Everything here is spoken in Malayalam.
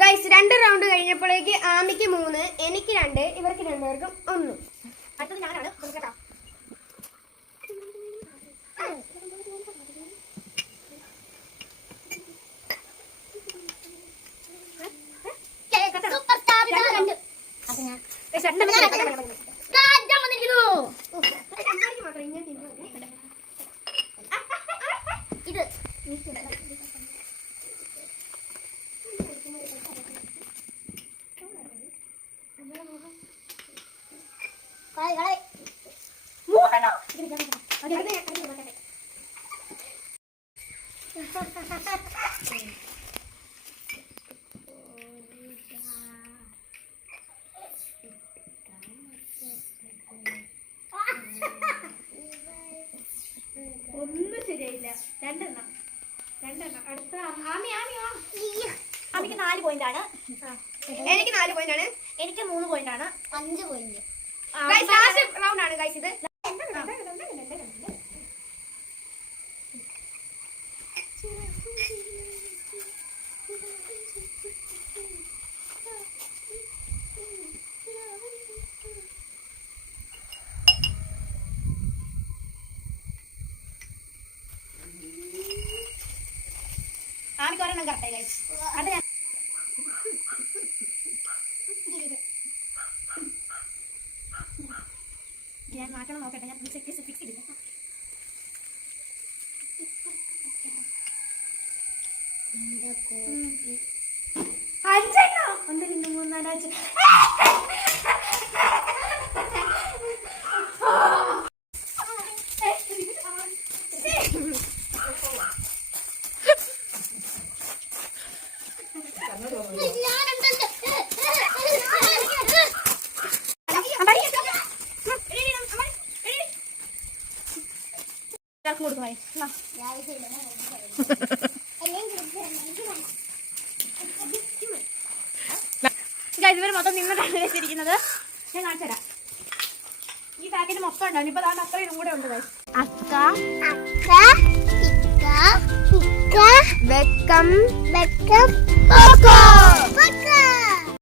ഗൈസ് 2 റൗണ്ട് കഴിഞ്ഞപ്പോഴേക്ക് ആമിക്ക് 3, എനിക്ക് 2, ഇവർക്ക് 2 പേർക്കും 1. അടുത്തത് ഞാനാണ്. ഒന്നും ശരിയായില്ല. രണ്ടെണ്ണം. അടുത്ത ആമിക്ക് 4 പോയിന്റ് ആണ്. എനിക്ക് 4 പോയിന്റ് ആണ്. എനിക്ക് 3 പോയിന്റ് ആണ്. 5 പോയിന്റ്. ലാസ്റ്റ് റൗണ്ട് ആണ് ഗൈസ് ഇത്. ആമിക്ക് ഒരെണ്ണം കറക്റ്റായി ഗൈസ്. അത് ഞാൻ മാറ്റണം നോക്കട്ടെ. ഞാൻ ഫിക്സ് ചെയ്തില്ല. 5 1 2 3 4 5. ഇവർ മൊത്തം നിന്നിട്ടാണ് വെച്ചിരിക്കുന്നത്. ഞാൻ കാണിച്ചു തരാം. ഈ പാക്കറ്റ് മൊത്തം ഉണ്ടാവും. ഇപ്പൊ അതാണ് അത്ര ഇതും കൂടെ ഉണ്ട്. വെക്കം